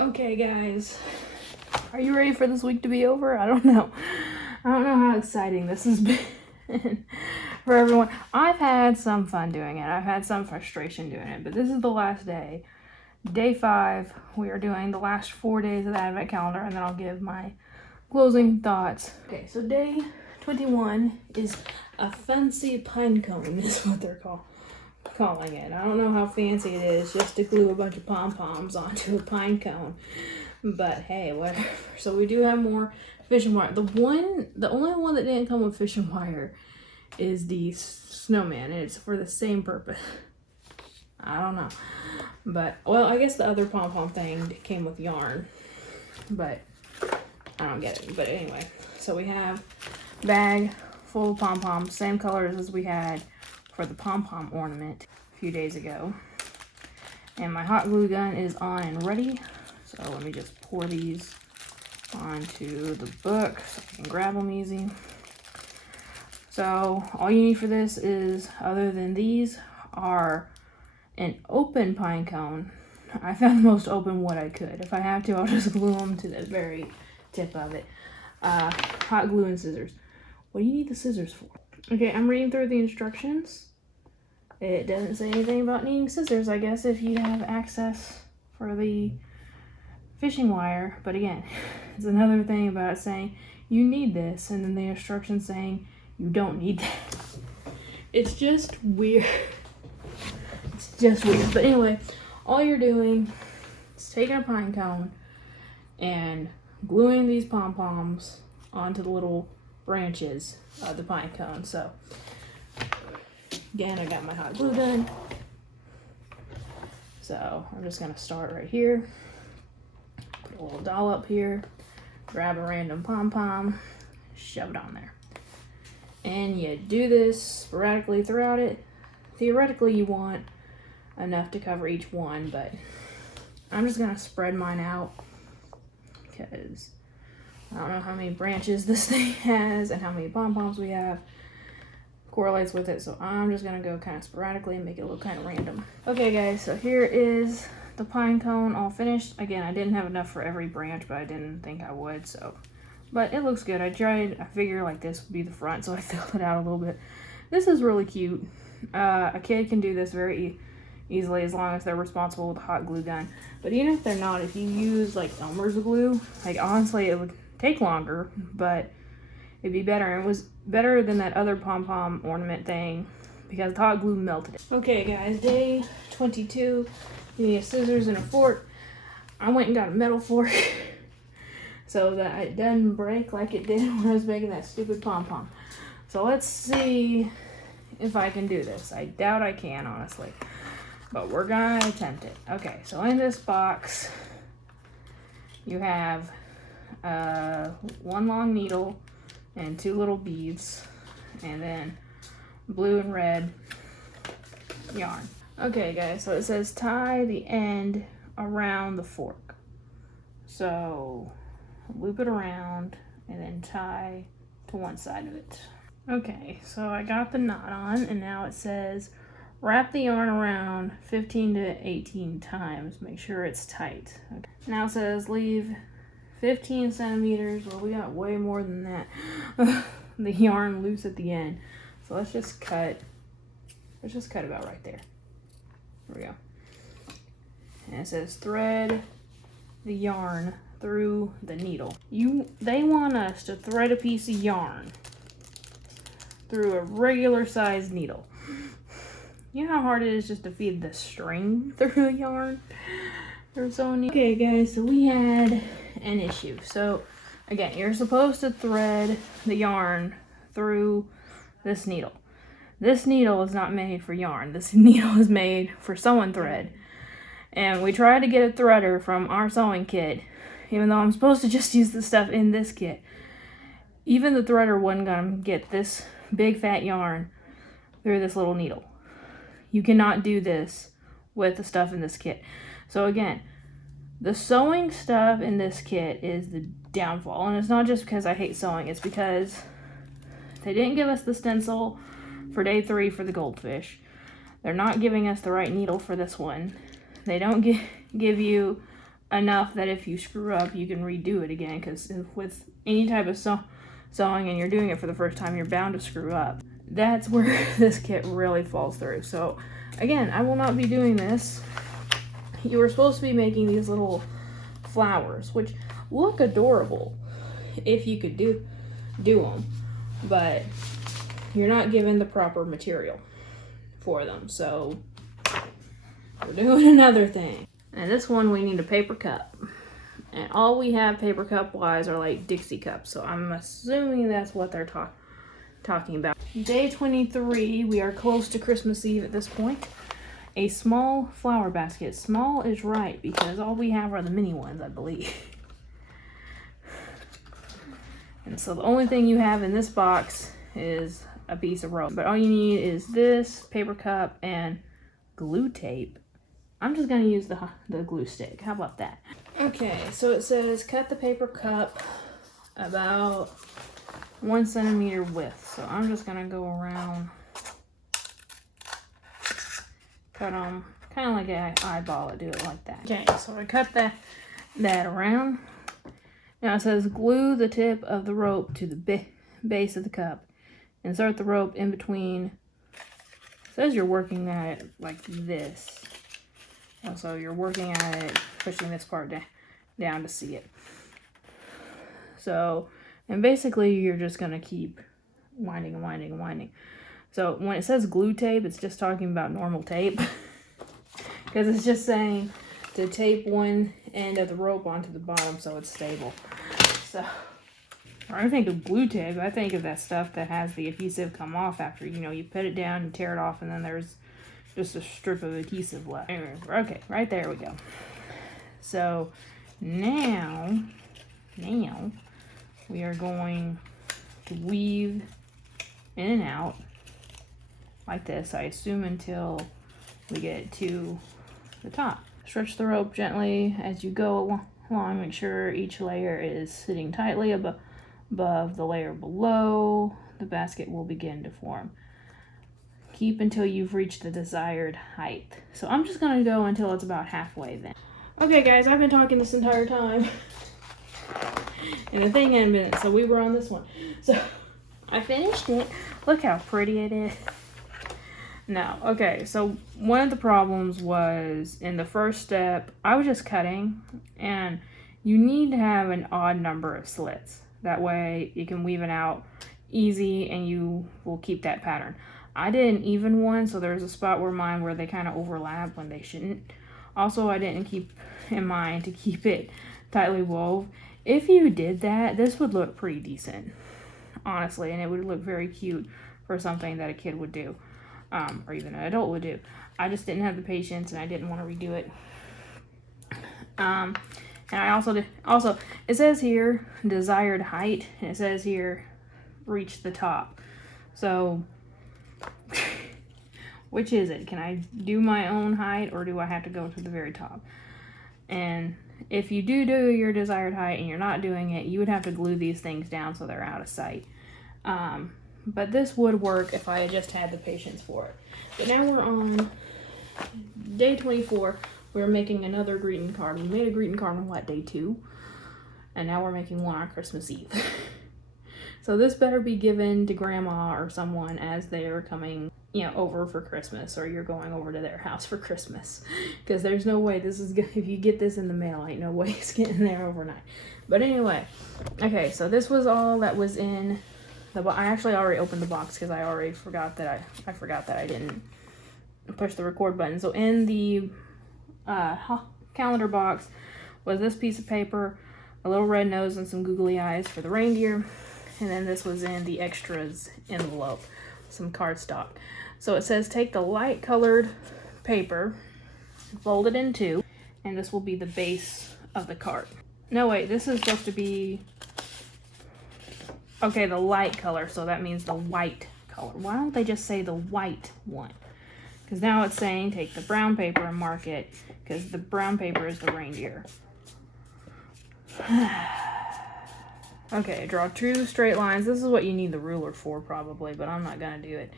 Okay guys, are you ready for this week to be over? I don't know how exciting this has been for everyone. I've had some fun doing it. I've had some frustration doing it, but this is the last day. Day 5, we are doing the last 4 days of the Advent calendar, and then I'll give my closing thoughts. Okay, so day 21 is a fancy pine cone is what they're calling it. I don't know how fancy it is just to glue a bunch of pom-poms onto a pine cone, but hey, whatever. So we do have more fishing wire. The only one that didn't come with fishing wire is the snowman, and it's for the same purpose. I don't know, but well, I guess the other pom-pom thing came with yarn, but I don't get it. But anyway, so we have a bag full of pom-poms, same colors as we had for the pom-pom ornament a few days ago. And my hot glue gun is on and ready. So let me just pour these onto the book so I can grab them easy. So all you need for this is, other than these, are an open pine cone. I found the most open wood I could. If I have to, I'll just glue them to the very tip of it. Hot glue and scissors. What do you need the scissors for? Okay, I'm reading through the instructions. It doesn't say anything about needing scissors, I guess, if you have access for the fishing wire. But again, it's another thing about it saying you need this, and then the instructions saying you don't need that. It's just weird. It's just weird. But anyway, all you're doing is taking a pine cone and gluing these pom-poms onto the little branches of the pine cone. So again, I got my hot glue gun. So I'm just gonna start right here. Put a little dollop here. Grab a random pom-pom. Shove it on there. And you do this sporadically throughout it. Theoretically, you want enough to cover each one, but I'm just gonna spread mine out because I don't know how many branches this thing has and how many pom-poms we have correlates with it, so I'm just gonna go kind of sporadically and make it look kind of random. Okay guys, so here is the pine cone all finished. Again, I didn't have enough for every branch, but I didn't think I would, so. But it looks good. I figure like this would be the front, so I filled it out a little bit. This is really cute. A kid can do this very easily as long as they're responsible with a hot glue gun. But even if they're not, if you use like Elmer's glue, like honestly it would take longer, but it'd be better. And it was better than that other pom-pom ornament thing because the hot glue melted it. Okay guys, day 22. You need scissors and a fork. I went and got a metal fork so that it doesn't break like it did when I was making that stupid pom-pom. So let's see if I can do this. I doubt I can, honestly, but we're gonna attempt it. Okay, so in this box you have one long needle and 2 little beads, and then blue and red yarn. Okay guys, so it says tie the end around the fork. So loop it around and then tie to one side of it. Okay, so I got the knot on, and now it says wrap the yarn around 15 to 18 times. Make sure it's tight. Okay. Now it says leave 15 centimeters. Well, we got way more than that. The yarn loose at the end. So let's just cut about right there. There we go. And it says thread the yarn through the needle. They want us to thread a piece of yarn through a regular sized needle. You know how hard it is just to feed the string through the yarn? Okay guys, so we had an issue. So again, you're supposed to thread the yarn through this needle. This needle is not made for yarn. This needle is made for sewing thread. And we tried to get a threader from our sewing kit, even though I'm supposed to just use the stuff in this kit. Even the threader wasn't gonna get this big fat yarn through this little needle. You cannot do this with the stuff in this kit. So again, the sewing stuff in this kit is the downfall. And it's not just because I hate sewing, it's because they didn't give us the stencil for day 3 for the goldfish. They're not giving us the right needle for this one. They don't give you enough that if you screw up, you can redo it again, because with any type of sewing and you're doing it for the first time, you're bound to screw up. That's where this kit really falls through. So again, I will not be doing this. You were supposed to be making these little flowers, which look adorable if you could do them, but you're not given the proper material for them. So we're doing another thing. And this one, we need a paper cup. And all we have paper cup wise are like Dixie cups. So I'm assuming that's what they're talking about. Day 23, we are close to Christmas Eve at this point. A small flower basket. Small is right because all we have are the mini ones, I believe. And so the only thing you have in this box is a piece of rope. But all you need is this paper cup and glue tape. I'm just going to use the glue stick. How about that? Okay, so it says cut the paper cup about 1 centimeter width. So I'm just going to go around, cut them kind of like an eyeball it, do it like that. Okay, so I cut that around. Now it says glue the tip of the rope to the base of the cup. Insert the rope in between. It says you're working at it like this. So you're working at it, pushing this part down to see it. So, and basically you're just going to keep winding and winding and winding. So when it says glue tape, it's just talking about normal tape. Because it's just saying to tape one end of the rope onto the bottom so it's stable. So, when I think of glue tape, I think of that stuff that has the adhesive come off after, you put it down and tear it off, and then there's just a strip of adhesive left. Anyway, okay, right there we go. So now we are going to weave in and out like this, I assume, until we get to the top. Stretch the rope gently as you go along. Make sure each layer is sitting tightly above the layer below. The basket will begin to form. Keep until you've reached the desired height. So I'm just going to go until it's about halfway then. Okay guys, I've been talking this entire time. And the thing hadn't been, so we were on this one. So I finished it. Look how pretty it is. No, okay, so one of the problems was in the first step, I was just cutting, and you need to have an odd number of slits. That way you can weave it out easy and you will keep that pattern. I did an even one, so there's a spot where they kind of overlap when they shouldn't. Also, I didn't keep in mind to keep it tightly wove. If you did that, this would look pretty decent, honestly, and it would look very cute for something that a kid would do, or even an adult would do. I just didn't have the patience, and I didn't want to redo it. And I also it says here desired height, and it says here reach the top. So which is it? Can I do my own height, or do I have to go to the very top? And if you do your desired height and you're not doing it, you would have to glue these things down so they're out of sight. But this would work if I just had the patience for it. But now we're on day 24. We're making another greeting card. We made a greeting card on day 2? And now we're making one on Christmas Eve. So this better be given to grandma or someone as they're coming, over for Christmas, or you're going over to their house for Christmas. Because there's no way this is good. If you get this in the mail, ain't no way it's getting there overnight. But anyway, okay, so this was all that was in the box. I actually already opened the box because I already forgot that I didn't push the record button. So in the calendar box was this piece of paper, a little red nose, and some googly eyes for the reindeer. And then this was in the extras envelope, some cardstock. So it says take the light colored paper, fold it in two, and this will be the base of the card. No, wait, this is supposed to be, okay, the light color, so that means the white color. Why don't they just say the white one? Because now it's saying take the brown paper and mark it, because the brown paper is the reindeer. Okay, draw 2 straight lines. This is what you need the ruler for, probably, but I'm not going to do it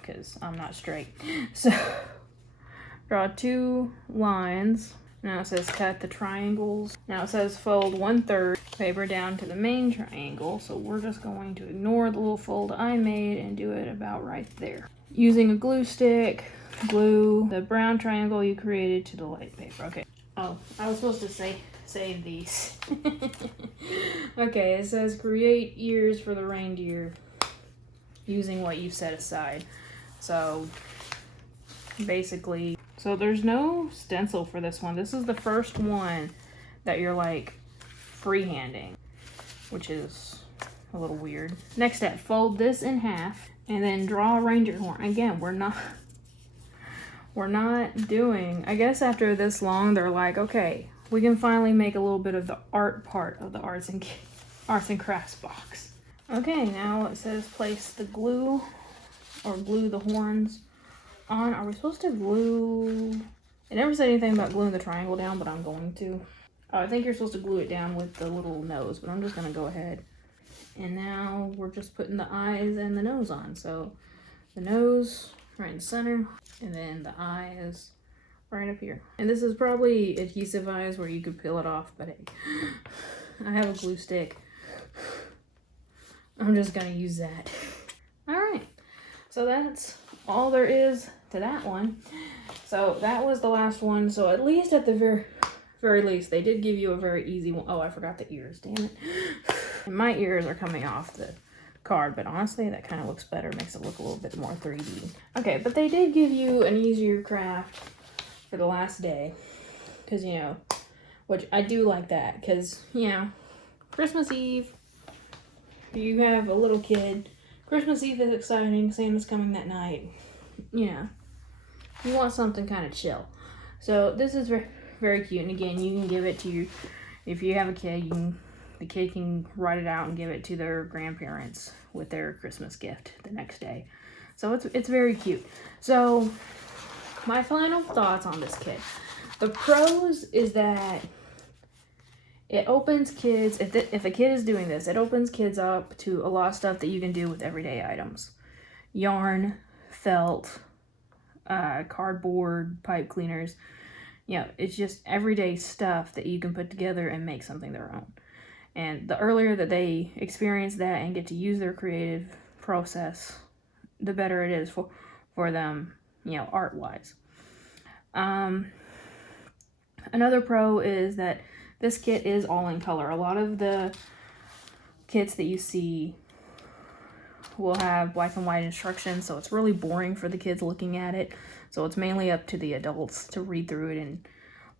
because I'm not straight. So, draw 2 lines Now it says cut the triangles. Now it says fold 1/3 paper down to the main triangle. So we're just going to ignore the little fold I made and do it about right there. Using a glue stick, glue the brown triangle you created to the light paper. Okay. Oh, I was supposed to save these. Okay, it says create ears for the reindeer using what you've set aside. So basically, so there's no stencil for this one. This is the first one that you're like freehanding, which is a little weird. Next step, fold this in half and then draw a reindeer horn. Again, we're not doing, I guess after this long, they're like, okay, we can finally make a little bit of the art part of the arts and crafts box. Okay, now it says place the glue or glue the horns on. Are we supposed to glue? It never said anything about gluing the triangle down, but I'm going to. Oh, I think you're supposed to glue it down with the little nose, but I'm just gonna go ahead. And now we're just putting the eyes and the nose on. So the nose right in the center, and then the eyes right up here. And this is probably adhesive eyes where you could peel it off, but hey, I have a glue stick. I'm just gonna use that. All right, so that's all there is to that one. So that was the last one. So at least at the very least, they did give you a very easy one. Oh, I forgot the ears, damn it. And my ears are coming off the card, but honestly, that kind of looks better, makes it look a little bit more 3D. Okay, but they did give you an easier craft for the last day, because, you know, which I do like that, because, you know, Christmas Eve, you have a little kid, Christmas Eve is exciting, Santa's coming that night, you know, you want something kind of chill. So this is very, very cute, and again, you can give it to your, if you have a kid, the kid can write it out and give it to their grandparents with their Christmas gift the next day. So it's very cute. So my final thoughts on this kit. The pros is that it opens kids, if a kid is doing this, it opens kids up to a lot of stuff that you can do with everyday items. Yarn, felt, cardboard, pipe cleaners. You know, it's just everyday stuff that you can put together and make something their own. And the earlier that they experience that and get to use their creative process, the better it is for them, you know, art-wise. Another pro is that this kit is all in color. A lot of the kits that you see will have black and white instructions, so it's really boring for the kids looking at it. So it's mainly up to the adults to read through it and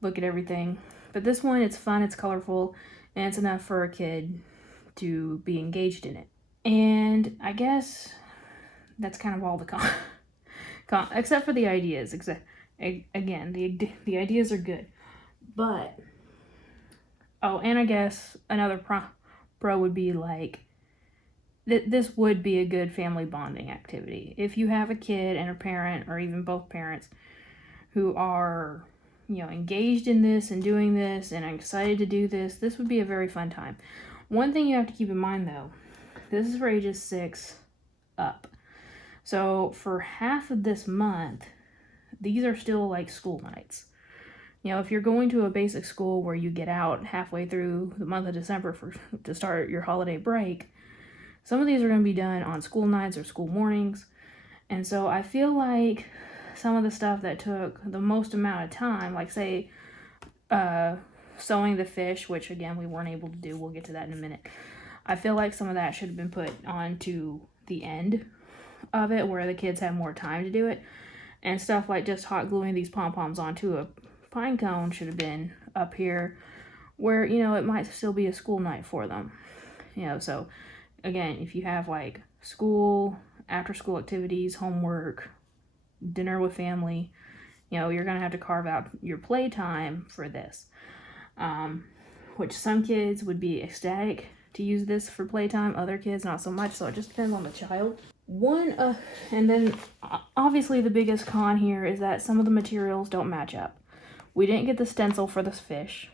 look at everything. But this one, it's fun, it's colorful, and it's enough for a kid to be engaged in it. And I guess that's kind of all the except for the ideas. Again, the ideas are good. But, oh, and I guess another pro would be like, this would be a good family bonding activity. If you have a kid and a parent, or even both parents, who are, you know, engaged in this and doing this and excited to do this, this would be a very fun time. One thing you have to keep in mind though, this is for ages 6 up. So for half of this month, these are still like school nights. You know, if you're going to a basic school where you get out halfway through the month of December to start your holiday break, some of these are going to be done on school nights or school mornings. And so I feel like some of the stuff that took the most amount of time, like say sewing the fish, which again we weren't able to do, we'll get to that in a minute. I feel like some of that should have been put on to the end of it where the kids have more time to do it. And stuff like just hot gluing these pom-poms onto a pine cone should have been up here where, you know, it might still be a school night for them. You know, so again, if you have like school, after school activities, homework, dinner with family, you know, you're going to have to carve out your playtime for this. Which some kids would be ecstatic to use this for playtime, other kids not so much, so it just depends on the child. And then obviously the biggest con here is that some of the materials don't match up. We didn't get the stencil for this fish.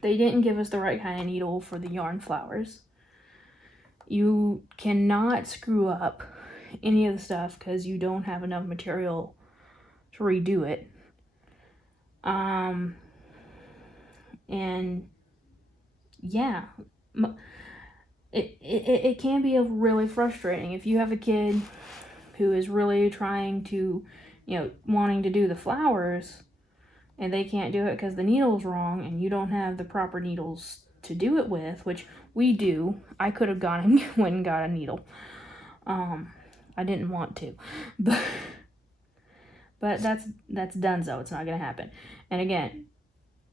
They didn't give us the right kind of needle for the yarn flowers. You cannot screw up any of the stuff because you don't have enough material to redo it. And yeah, it can be really frustrating if you have a kid who is really trying to, wanting to do the flowers, and they can't do it because the needle's wrong and you don't have the proper needles to do it with, which we do. I could have went and got a needle. I didn't want to, but that's donezo. It's not gonna happen. And again,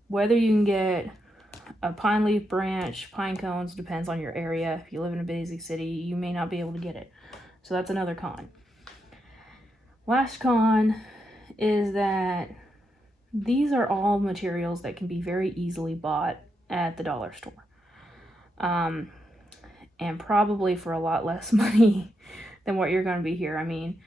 whether you can get a pine leaf branch, pine cones, depends on your area. If you live in a busy city, you may not be able to get it. So that's another con. Last con is that these are all materials that can be very easily bought at the dollar store. And probably for a lot less money than what you're going to be here. I mean,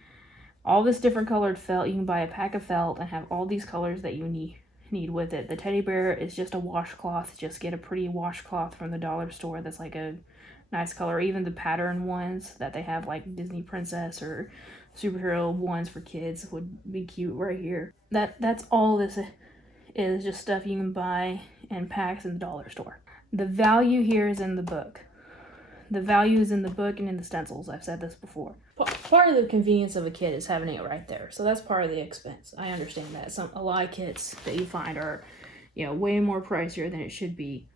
all this different colored felt, you can buy a pack of felt and have all these colors that you need with it. The teddy bear is just a washcloth. Just get a pretty washcloth from the dollar store that's like a nice color. Even the pattern ones that they have, like Disney princess or superhero ones for kids, would be cute right here. That's all this is, just stuff you can buy in packs in the dollar store. The value here is in the book. The value is in the book and in the stencils. I've said this before. Part of the convenience of a kit is having it right there. So that's part of the expense. I understand that. A lot of kits that you find are, way more pricier than it should be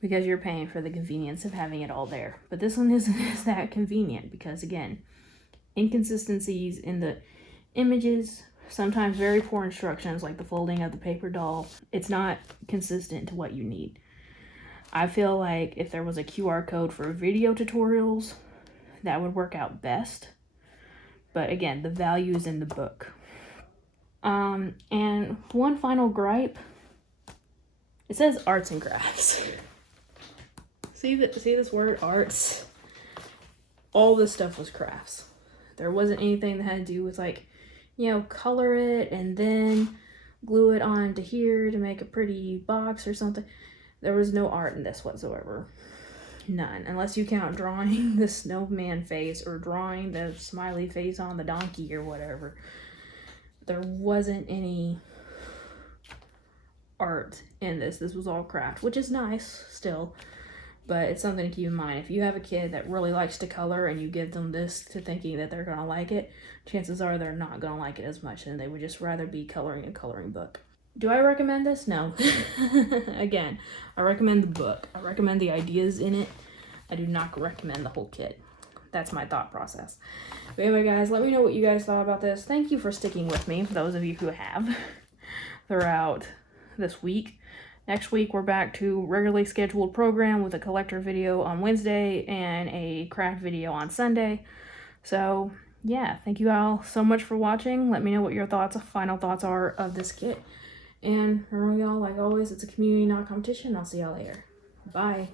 because you're paying for the convenience of having it all there. But this one isn't that convenient because, again, inconsistencies in the images, sometimes very poor instructions like the folding of the paper doll. It's not consistent to what you need. I feel like if there was a QR code for video tutorials, that would work out best. But again, the value is in the book. And one final gripe. It says arts and crafts. See this word, arts? All this stuff was crafts. There wasn't anything that had to do with color it and then glue it onto here to make a pretty box or something. There was no art in this whatsoever. None. Unless you count drawing the snowman face or drawing the smiley face on the donkey or whatever. There wasn't any art in this. This was all craft, which is nice still. But it's something to keep in mind. If you have a kid that really likes to color and you give them this to thinking that they're going to like it, chances are they're not going to like it as much and they would just rather be coloring a coloring book. Do I recommend this? No. Again, I recommend the book. I recommend the ideas in it. I do not recommend the whole kit. That's my thought process. But anyway, guys, let me know what you guys thought about this. Thank you for sticking with me, for those of you who have, throughout this week. Next week, we're back to regularly scheduled program with a collector video on Wednesday and a craft video on Sunday. So, yeah, thank you all so much for watching. Let me know what your final thoughts are of this kit. And remember, y'all, like always, it's a community, not competition. I'll see y'all later. Bye.